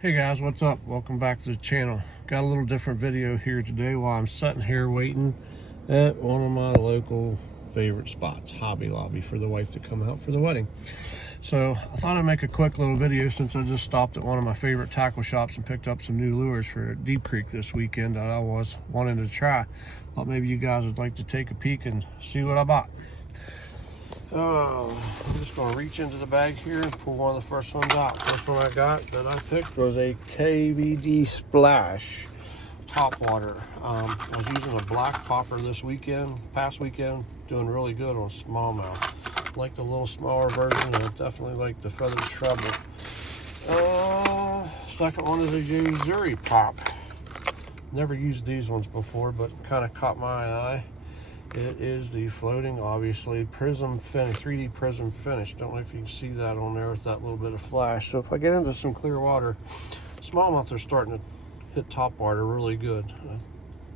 Hey guys, what's up? Welcome back to the channel. Got a little different video here today while I'm sitting here waiting at one of my local favorite spots, Hobby Lobby, for the wife to come out for the wedding. So I thought I'd make a quick little video since I just stopped at one of my favorite tackle shops and picked up some new lures for Deepcreek this weekend that I was wanting to try. Thought maybe you guys would like to take a peek and see what I bought. I'm just going to reach into the bag here and pull one of the first ones out. First one I got that I picked was a KVD Splash topwater. I was using a black popper this past weekend, doing really good on smallmouth. Like the little smaller version, and I definitely like the feathered treble. Second one is a Missouri pop. Never used these ones before, but kind of caught my eye. It is the floating, obviously, prism finish, 3D prism finish. Don't know if you can see that on there with that little bit of flash. So if I get into some clear water, smallmouth are starting to hit top water really good. I'm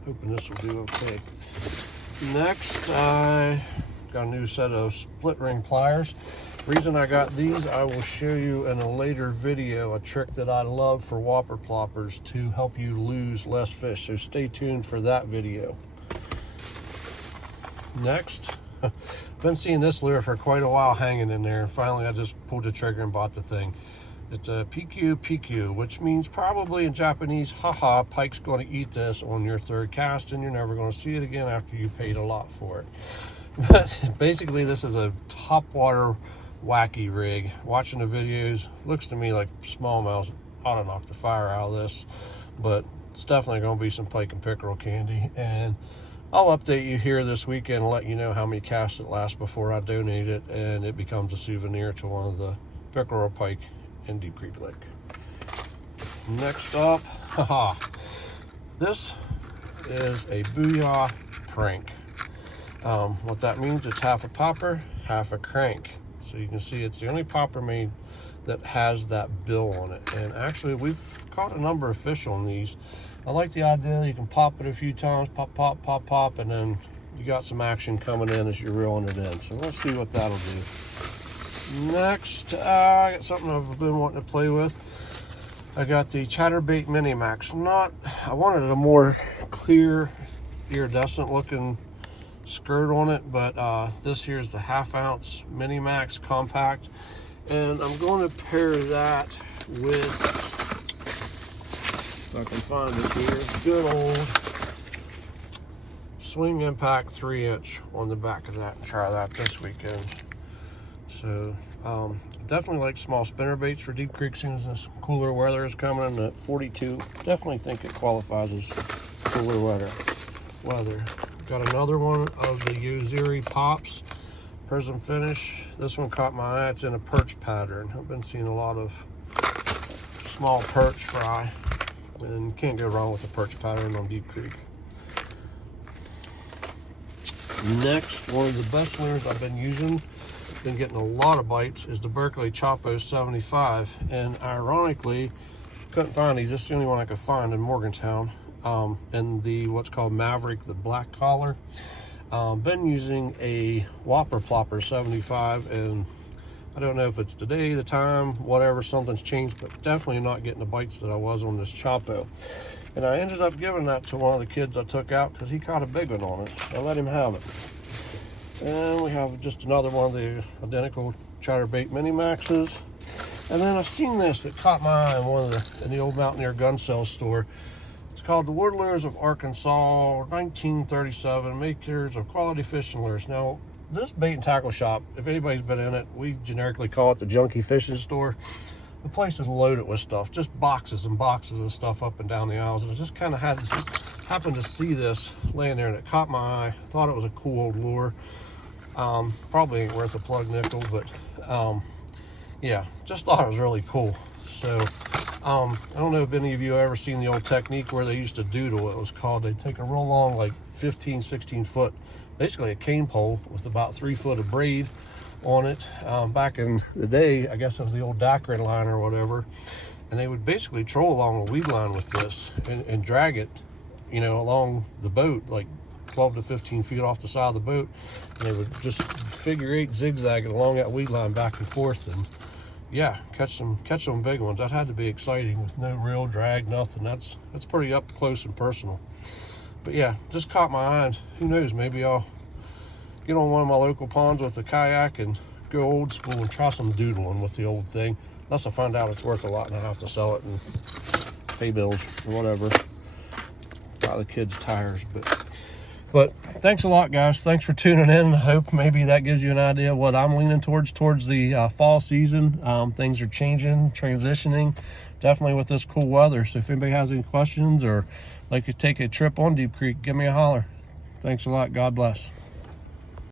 hoping this will do okay. Next, I got a new set of split ring pliers. Reason I got these, I will show you in a later video, a trick that I love for whopper ploppers to help you lose less fish. So stay tuned for that video. Next, been seeing this lure for quite a while hanging in there. Finally, I just pulled the trigger and bought the thing. It's a PQ, which means probably in Japanese, haha, pike's going to eat this on your third cast and you're never going to see it again after you paid a lot for it. But basically, this is a topwater wacky rig. Watching the videos, looks to me like smallmouth ought to knock the fire out of this, but it's definitely going to be some pike and pickerel candy. And I'll update you here this weekend and let you know how many casts it lasts before I donate it and it becomes a souvenir to one of the pickerel, pike, and Deepcreek Lake. Next up, this is a Booyah prank. What that means, it's half a popper, half a crank. So you can see it's the only popper made that has that bill on it. And actually, we've caught a number of fish on these. I like the idea you can pop it a few times, pop, pop, pop, pop, and then you got some action coming in as you're reeling it in. So let's see what that'll do. Next, I got something I've been wanting to play with. I got the Chatterbait Mini Max. I wanted a more clear, iridescent looking skirt on it, but this here is the 1/2 ounce Mini Max compact. And I'm going to pair that with, if I can find it here, good old Swing Impact 3-inch on the back of that, and try that this weekend. So definitely like small spinner baits for Deepcreek, seeing as this cooler weather is coming in at 42. Definitely think it qualifies as cooler weather. Got another one of the Missouri pops, prism finish. This one caught my eye. It's in a perch pattern. I've been seeing a lot of small perch fry, and can't go wrong with the perch pattern on Deepcreek. Next, one of the best lures I've been using, been getting a lot of bites, is the Berkley Chopo 75. And ironically, couldn't find these. This is the only one I could find in Morgantown. And the what's called Maverick, the black collar. Been using a whopper plopper 75, and I don't know if it's the day, the time, whatever, something's changed, but definitely not getting the bites that I was on this Chopo. And I ended up giving that to one of the kids I took out because he caught a big one on it. I let him have it. And we have just another one of the identical Chatterbait Mini Maxes. And then I've seen this that caught my eye in the old Mountaineer gun sale store. It's called the Wood Lures of Arkansas, 1937, makers of quality fishing lures. Now, this bait and tackle shop, if anybody's been in it, we generically call it the junkie fishing store. The place is loaded with stuff, just boxes and boxes of stuff up and down the aisles. And I just kind of happened to see this laying there, and it caught my eye. I thought it was a cool old lure. Probably ain't worth a plug nickel, but yeah, just thought it was really cool. So I don't know if any of you have ever seen the old technique where they used to doodle. It was called, they'd take a real long, like 15, 16 foot, basically a cane pole with about 3 foot of braid on it. Back in the day, I guess it was the old Dacron line or whatever, and they would basically troll along a weed line with this and drag it, you know, along the boat, like 12 to 15 feet off the side of the boat, and they would just figure 8 zigzag it along that weed line back and forth. And yeah, catch some big ones. That had to be exciting with no real drag, nothing. That's pretty up close and personal. But yeah, just caught my eye, and who knows, maybe I'll get on one of my local ponds with a kayak and go old school and try some doodling with the old thing. Unless I find out it's worth a lot and I have to sell it and pay bills or whatever. Buy the kids tires. But thanks a lot, guys. Thanks for tuning in. I hope maybe that gives you an idea of what I'm leaning towards the fall season. Things are changing, transitioning, definitely with this cool weather. So if anybody has any questions or like to take a trip on Deep Creek, give me a holler. Thanks a lot. God bless.